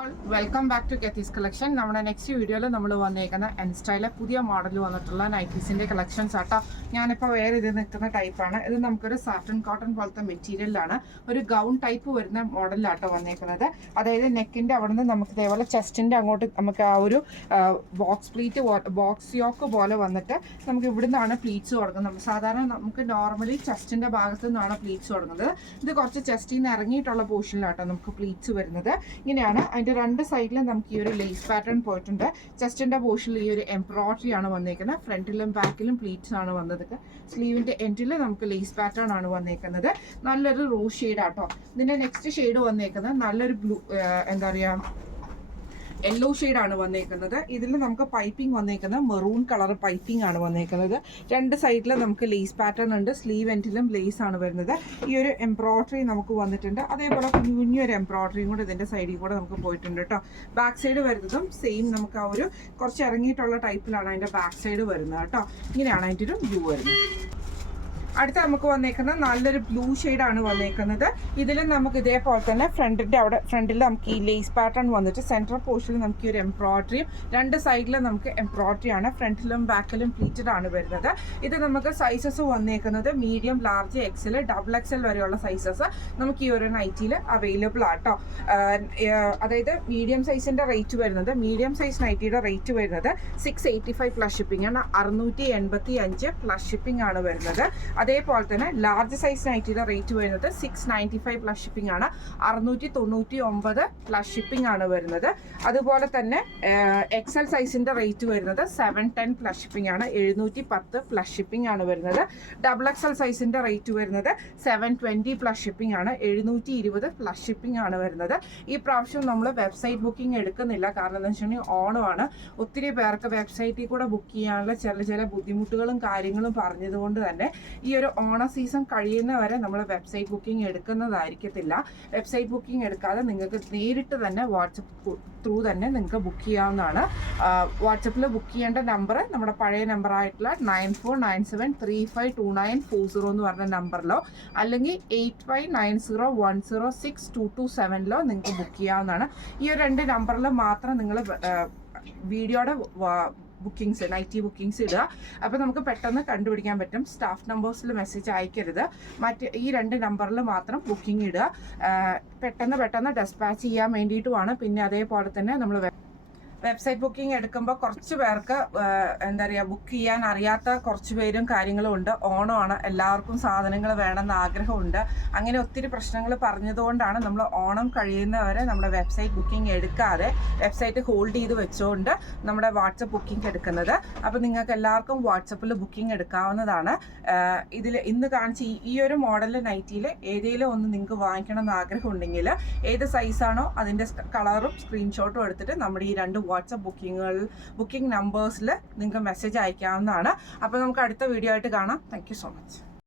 Welcome back to കെത്തീസ് collection. നമ്മുടെ next വീഡിയോയിൽ നമ്മൾ വന്നേക്കുന്ന എൻ സ്റ്റൈലെ പുതിയ മോഡൽ വന്നിട്ടുള്ള നൈറ്റീസിൻ്റെ കളക്ഷൻസ് ആട്ടോ. ഞാനിപ്പോൾ വേറെ ഇത് നിൽക്കുന്ന ടൈപ്പാണ്. ഇത് നമുക്കൊരു സാറ്റൻ കോട്ടൺ പോലത്തെ മെറ്റീരിയലാണ്, ഒരു ഗൗൺ ടൈപ്പ് വരുന്ന മോഡലിലാട്ടോ വന്നേക്കുന്നത്. അതായത് നെക്കിൻ്റെ അവിടെ നിന്ന് നമുക്ക് ഇതേപോലെ ചെസ്റ്റിൻ്റെ അങ്ങോട്ട് നമുക്ക് ആ ഒരു ബോക്സ് യോക്ക് പോലെ വന്നിട്ട് നമുക്ക് ഇവിടെ നിന്നാണ് പ്ലീറ്റ്സ് തുടങ്ങുന്നത്. സാധാരണ നമുക്ക് നോർമലി ചെസ്റ്റിൻ്റെ ഭാഗത്തു നിന്നാണ് പ്ലീറ്റ്സ് തുടങ്ങുന്നത്. ഇത് കുറച്ച് ചെസ്റ്റിൽ നിന്ന് ഇറങ്ങിയിട്ടുള്ള പോർഷനിലാട്ടോ നമുക്ക് പ്ലീറ്റ്സ് വരുന്നത്. ഇങ്ങനെയാണ് അതിൻ്റെ രണ്ട് സൈഡിലും നമുക്ക് ഈ ഒരു ലേസ് പാറ്റേൺ പോയിട്ടുണ്ട്. ചെസ്റ്റിൻ്റെ പോർഷനിൽ ഈ ഒരു എംബ്രോയിഡറി ആണ് വന്നേക്കുന്നത്. ഫ്രണ്ടിലും ബാക്കിലും പ്ലീറ്റ്സ് ആണ് വന്നത്. സ്ലീവിൻ്റെ എൻഡിൽ നമുക്ക് ലേസ് പാറ്റേൺ ആണ് വന്നേക്കുന്നത്. നല്ലൊരു റോസ് ഷെയ്ഡ് ആട്ടോ. ഇതിൻ്റെ നെക്സ്റ്റ് ഷെയ്ഡ് വന്നേക്കുന്നത് നല്ലൊരു ബ്ലൂ, എന്താ പറയുക, യെല്ലോ ഷെയ്ഡാണ് വന്നേക്കുന്നത്. ഇതിൽ നമുക്ക് പൈപ്പിംഗ് വന്നേക്കുന്നത് മെറൂൺ കളർ പൈപ്പിംഗ് ആണ് വന്നേക്കുന്നത്. രണ്ട് സൈഡിൽ നമുക്ക് ലേസ് പാറ്റേൺ ഉണ്ട്. സ്ലീവ് എൻഡിലും ലേസ് ആണ് വരുന്നത്. ഈ ഒരു എംബ്രോയിഡറി നമുക്ക് വന്നിട്ടുണ്ട്. അതേപോലെ കുഞ്ഞൊരു എംബ്രോയിഡറിയും കൂടെ ഇതിൻ്റെ സൈഡിൽ കൂടെ നമുക്ക് പോയിട്ടുണ്ട് കേട്ടോ. ബാക്ക് സൈഡ് വരുന്നതും സെയിം നമുക്ക് ആ ഒരു കുറച്ച് ഇറങ്ങിയിട്ടുള്ള ടൈപ്പിലാണ് അതിൻ്റെ ബാക്ക് സൈഡ് വരുന്നത് കേട്ടോ. ഇങ്ങനെയാണ് അതിൻ്റെ ഒരു വ്യൂ വരുന്നത്. അടുത്ത നമുക്ക് വന്നേക്കുന്നത് നല്ലൊരു ബ്ലൂ ഷെയ്ഡാണ് വന്നേക്കുന്നത്. ഇതിലും നമുക്ക് ഇതേപോലെ തന്നെ ഫ്രണ്ടിൽ നമുക്ക് ഈ ലേസ് പാറ്റേൺ വന്നിട്ട് സെൻട്രൽ പോർഷനിൽ നമുക്ക് ഈ ഒരു എംബ്രോയിഡറിയും രണ്ട് സൈഡിലും നമുക്ക് എംബ്രോയിഡറി ആണ്. ഫ്രണ്ടിലും ബാക്കിലും പ്ലീറ്റഡ് ആണ് വരുന്നത്. ഇത് നമുക്ക് സൈസസ് വന്നേക്കുന്നത് medium, large, XL, double XL വരെയുള്ള സൈസസ് നമുക്ക് ഈ ഒരു നൈറ്റിയിൽ അവൈലബിൾ ആട്ടോ. അതായത് മീഡിയം സൈസിൻ്റെ റേറ്റ് വരുന്നത്, മീഡിയം സൈസ് നൈറ്റിയുടെ റേറ്റ് വരുന്നത് 685 പ്ലസ് ഷിപ്പിംഗ് ആണ്. 685 പ്ലസ് ഷിപ്പിംഗ് ആണ് വരുന്നത്. അതേപോലെ തന്നെ ലാർജ് സൈസ് നൈറ്റിയുടെ റേറ്റ് വരുന്നത് 695 പ്ലസ് ഷിപ്പിംഗ് ആണ്. 699 പ്ലസ് ഷിപ്പിംഗ് ആണ് വരുന്നത്. അതുപോലെ തന്നെ എക്സൽ സൈസിന്റെ റേറ്റ് വരുന്നത് 710 പ്ലസ് ഷിപ്പിംഗ് ആണ്. 710 പ്ലസ് ഷിപ്പിംഗ് ആണ് വരുന്നത്. ഡബിൾ എക്സൽ സൈസിന്റെ റേറ്റ് വരുന്നത് 720 പ്ലസ് ഷിപ്പിംഗ് ആണ്. 720 പ്ലസ് ഷിപ്പിംഗ് ആണ് വരുന്നത്. ഈ പ്രാവശ്യം നമ്മൾ വെബ്സൈറ്റ് ബുക്കിംഗ് എടുക്കുന്നില്ല. കാരണം എന്താ വെച്ചിട്ടുണ്ടെങ്കിൽ ഓണമാണ്. ഒത്തിരി പേർക്ക് വെബ്സൈറ്റിൽ കൂടെ ബുക്ക് ചെയ്യാനുള്ള ചില ബുദ്ധിമുട്ടുകളും കാര്യങ്ങളും പറഞ്ഞതുകൊണ്ട് തന്നെ ഈ ഒരു ഓണ സീസൺ കഴിയുന്നവരെ നമ്മൾ വെബ്സൈറ്റ് ബുക്കിംഗ് എടുക്കുന്നതായിരിക്കത്തില്ല. വെബ്സൈറ്റ് ബുക്കിംഗ് എടുക്കാതെ നിങ്ങൾക്ക് നേരിട്ട് തന്നെ വാട്സപ്പ് ത്രൂ തന്നെ നിങ്ങൾക്ക് ബുക്ക് ചെയ്യാവുന്നതാണ്. വാട്സപ്പിൽ ബുക്ക് ചെയ്യേണ്ട നമ്പർ നമ്മുടെ പഴയ നമ്പറായിട്ടുള്ള 9497352940 എന്ന് പറഞ്ഞ നമ്പറിലോ അല്ലെങ്കിൽ 8590106227 നിങ്ങൾക്ക് ബുക്ക് ചെയ്യാവുന്നതാണ്. ഈ ഒരു രണ്ട് നമ്പറിൽ മാത്രം നിങ്ങൾ വീഡിയോയുടെ ബുക്കിങ്സ്, നൈറ്റി ബുക്കിങ്സ് ഇടുക. അപ്പോൾ നമുക്ക് പെട്ടെന്ന് കണ്ടുപിടിക്കാൻ പറ്റും. സ്റ്റാഫ് നമ്പേഴ്സിൽ മെസ്സേജ് അയക്കരുത്. ഈ രണ്ട് നമ്പറിൽ മാത്രം ബുക്കിംഗ് ഇടുക. പെട്ടെന്ന് ഡെസ്പാച്ച് ചെയ്യാൻ വേണ്ടിയിട്ടുമാണ്. പിന്നെ അതേപോലെ തന്നെ നമ്മൾ വെബ്സൈറ്റ് ബുക്കിംഗ് എടുക്കുമ്പോൾ കുറച്ച് പേർക്ക് എന്താ പറയുക, ബുക്ക് ചെയ്യാൻ അറിയാത്ത കുറച്ച് പേരും കാര്യങ്ങളും ഉണ്ട്. ഓണമാണ്, എല്ലാവർക്കും സാധനങ്ങൾ വേണമെന്ന് ആഗ്രഹമുണ്ട്. അങ്ങനെ ഒത്തിരി പ്രശ്നങ്ങൾ പറഞ്ഞതുകൊണ്ടാണ് നമ്മൾ ഓണം കഴിയുന്നവരെ നമ്മുടെ വെബ്സൈറ്റ് ബുക്കിംഗ് എടുക്കാതെ വെബ്സൈറ്റ് ഹോൾഡ് ചെയ്ത് വെച്ചുകൊണ്ട് നമ്മുടെ വാട്സപ്പ് ബുക്കിംഗ് എടുക്കുന്നത്. അപ്പോൾ നിങ്ങൾക്ക് എല്ലാവർക്കും വാട്സപ്പിൽ ബുക്കിംഗ് എടുക്കാവുന്നതാണ്. ഇതിൽ ഇന്ന് കാണിച്ച ഈ ഒരു മോഡൽ നൈറ്റിയിൽ ഏതെങ്കിലും ഒന്ന് നിങ്ങൾക്ക് വാങ്ങിക്കണം എന്ന് ആഗ്രഹമുണ്ടെങ്കിൽ ഏത് സൈസാണോ അതിൻ്റെ കളറും സ്ക്രീൻഷോട്ടും എടുത്തിട്ട് നമ്മുടെ ഈ രണ്ട് വാട്സപ്പ് ബുക്കിംഗ് നമ്പേഴ്സിൽ നിങ്ങൾക്ക് മെസ്സേജ് അയക്കാവുന്നതാണ്. അപ്പോൾ നമുക്ക് അടുത്ത വീഡിയോ ആയിട്ട് കാണാം. Thank you so much.